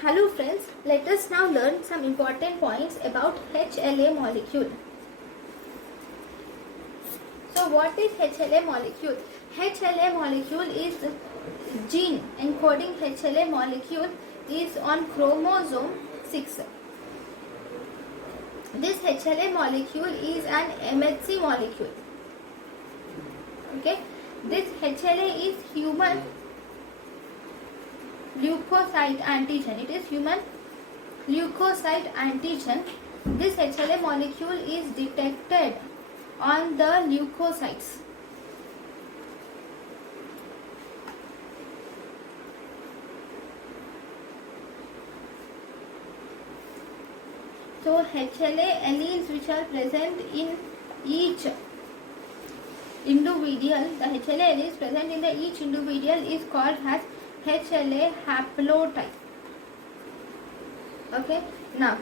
Hello friends, let us now learn some important points about HLA molecule. So what is HLA molecule? HLA molecule is gene encoding HLA molecule is on chromosome 6. This HLA molecule is an MHC molecule. Okay, this HLA is human leukocyte antigen. It is human leukocyte antigen. This HLA molecule is detected on the leukocytes. So HLA alleles which are present in each individual, the HLA alleles present in each individual is called as HLA haplotype. Okay, now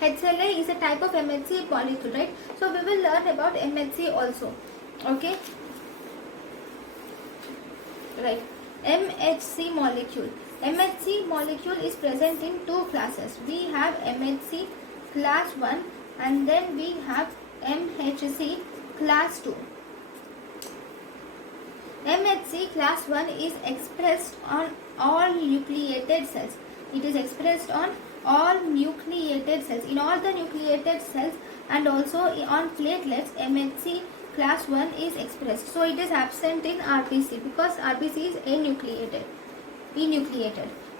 HLA is a type of MHC molecule, right? So we will learn about MHC also. Okay, right. MHC molecule. MHC molecule is present in two classes. We have MHC class 1 and then we have MHC class 2. MHC class 1 is expressed on all nucleated cells. It is expressed on all nucleated cells. In all the nucleated cells and also on platelets, MHC class 1 is expressed. So it is absent in RBC because RBC is enucleated.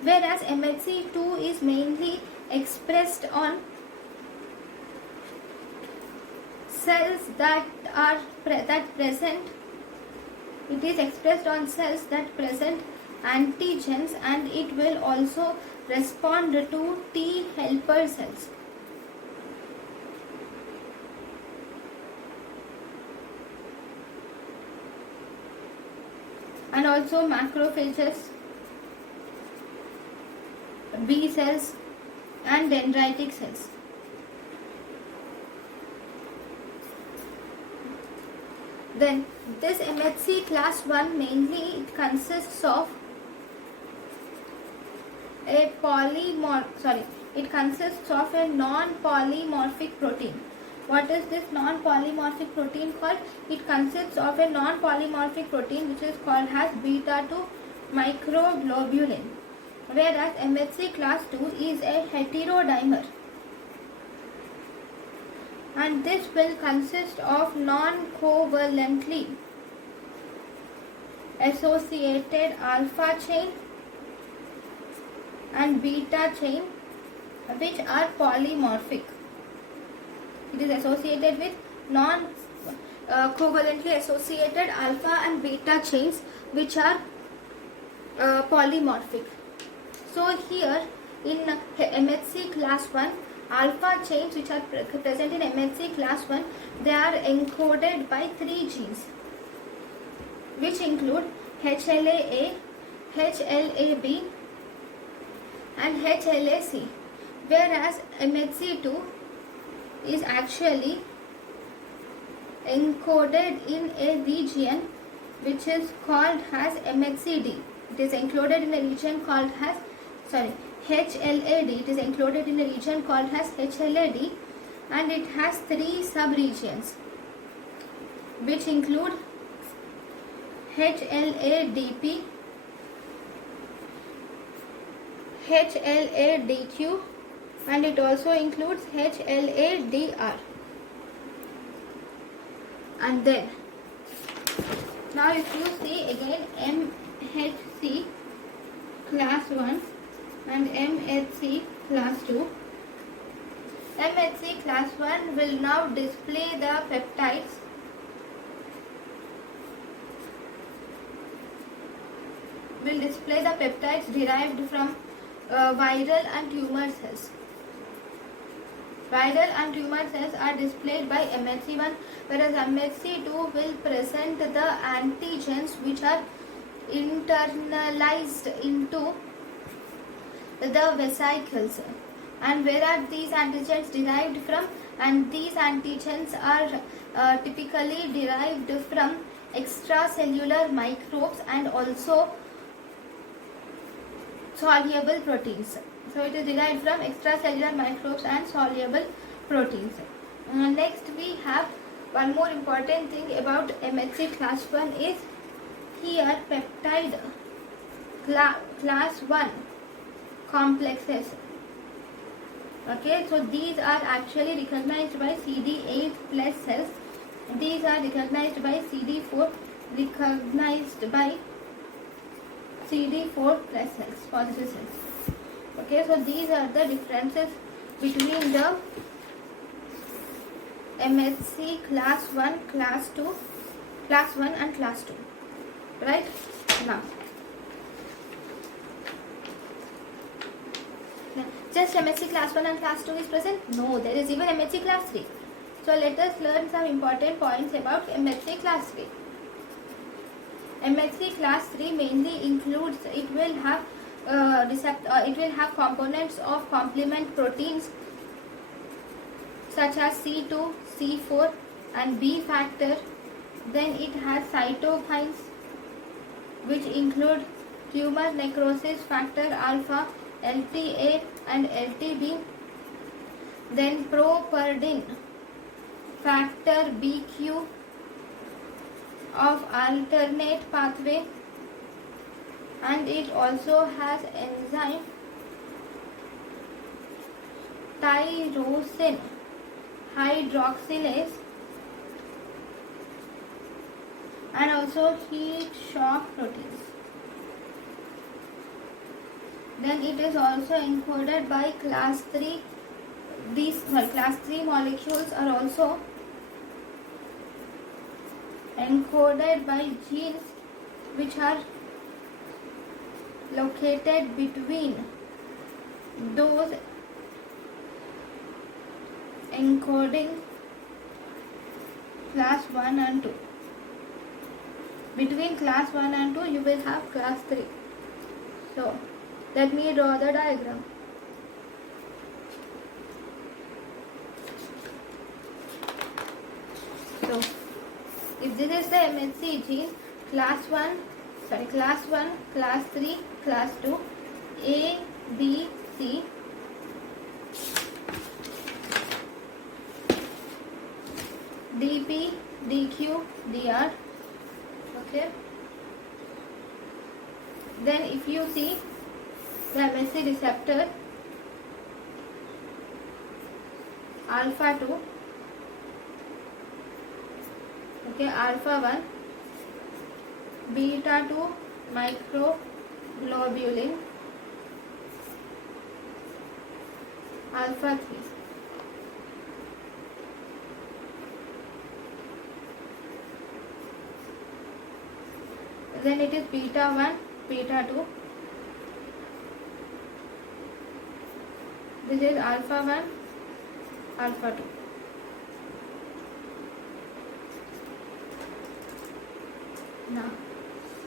Whereas MHC 2 is mainly expressed on cells that present. It is expressed on cells that present antigens and it will also respond to T helper cells. And also macrophages, B cells and dendritic cells. Then this MHC class 1 mainly it consists of a non-polymorphic protein. What is this non-polymorphic protein called? It consists of a non-polymorphic protein which is called as beta-2 microglobulin. Whereas MHC class 2 is a heterodimer. And this will consist of non-covalently associated alpha chain and beta chain which are polymorphic. It is associated with non-covalently associated alpha and beta chains which are polymorphic. So here in MHC class 1, alpha chains which are present in MHC class 1, they are encoded by 3 genes which include HLA-A, HLA-B and HLA-C, whereas MHC2 is actually encoded in a region which is called as MHCD. It is encoded in a region called as HLA-D. It is encoded in a region called as HLA-D and it has 3 subregions which include HLA-DP, HLA-DQ and it also includes HLA-DR. And then now if you see again MHC class 1 and MHC class 2. MHC class 1 will now display the peptides derived from viral and tumor cells. Viral and tumor cells are displayed by MHC1, whereas MHC2 will present the antigens which are internalized into the vesicles, and where are these antigens derived from? And these antigens are typically derived from extracellular microbes and also soluble proteins. So it is derived from extracellular microbes and soluble proteins. Next we have one more important thing about MHC class 1 is here peptide class 1 complexes. Okay, so these are actually recognized by CD8 plus cells. These are recognized by CD4, recognized by CD4 plus cells, positive cells. Okay, so these are the differences between the MHC class 1, class 2, class 1 and class 2. Right? Now, just MHC class 1 and class 2 is present? No, there is even MHC class 3. So let us learn some important points about MHC class 3. MHC class 3 mainly includes, it will have components of complement proteins such as C2, C4 and B factor. Then it has cytokines which include tumor necrosis factor alpha, LTA and LTB. Then properdin factor BQ of alternate pathway, and it also has enzyme tyrosine hydroxylase and also heat shock proteins. Then it is also encoded by class 3. Class 3 molecules are also encoded by genes which are located between those encoding class 1 and 2. Between class 1 and 2 you will have class 3. So let me draw the diagram. So if this is the MHC gene, class 1, class 3, class 2, A, B, C, DP, DQ, DR. Okay. Then if you see the MHC receptor alpha 2, okay, alpha 1, beta 2 microglobulin, alpha 3. Then it is beta 1, beta 2. This is alpha 1, alpha 2.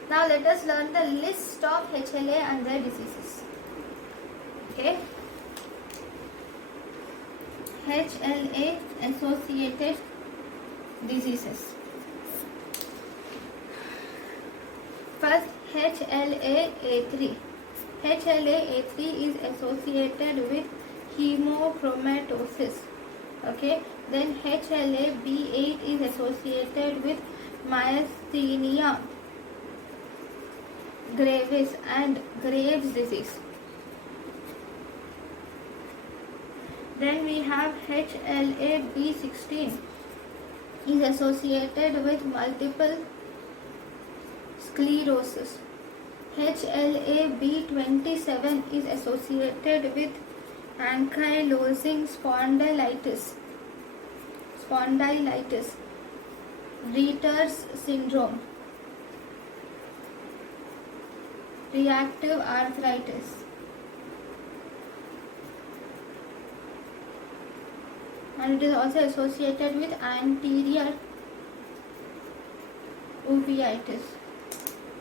Now let us learn the list of HLA and their diseases. Okay. HLA associated diseases. First, HLA-A3. HLA-A3 is associated with hemochromatosis. Okay. Then HLA-B8 is associated with myasthenia gravis and Graves' disease. Then we have HLA-B16 is associated with multiple sclerosis. HLA-B27 is associated with ankylosing spondylitis, Retter's syndrome, reactive arthritis. And it is also associated with anterior uveitis.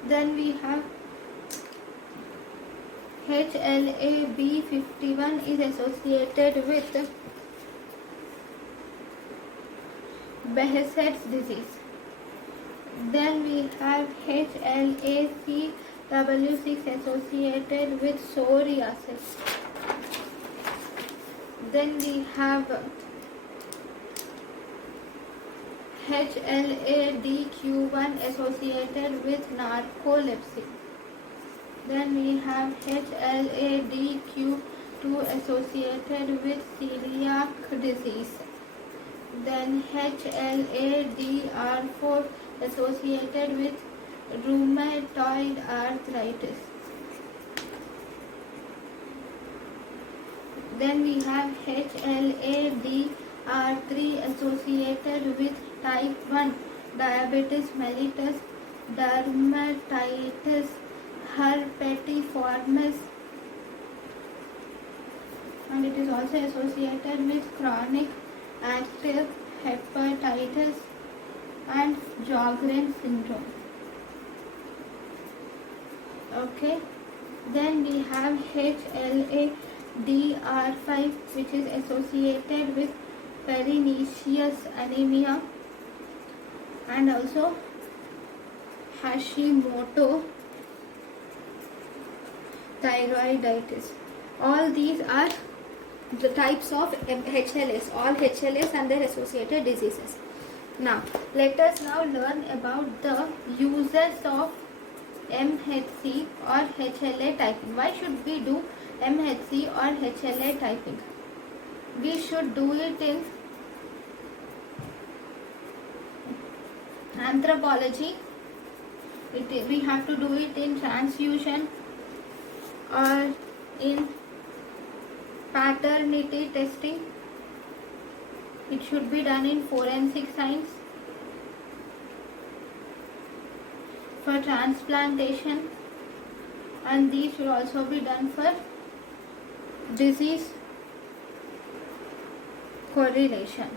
Then we have HLA-B51 is associated with Behçet's disease. Then we have HLA-C W6 associated with psoriasis. Then we have HLA-DQ1 associated with narcolepsy. Then we have HLA-DQ2 associated with celiac disease. Then HLA-DR4 associated with rheumatoid arthritis. Then we have HLA-DR3 associated with type 1 diabetes mellitus, dermatitis herpetiformis, and it is also associated with chronic active hepatitis and Sjogren syndrome. Okay, then we have HLA-DR5, which is associated with pernicious anemia and also Hashimoto thyroiditis. All these are the types of HLAs, all HLAs and their associated diseases. Now, let us now learn about the uses of MHC or HLA typing. Why should we do MHC or HLA typing? We should do it in anthropology. We have to do it in transfusion or in paternity testing. It should be done in forensic science, for transplantation, and these should also be done for disease correlation.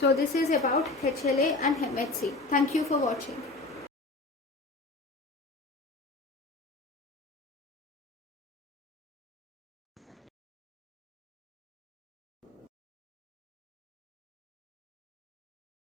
So this is about HLA and MHC. Thank you for watching.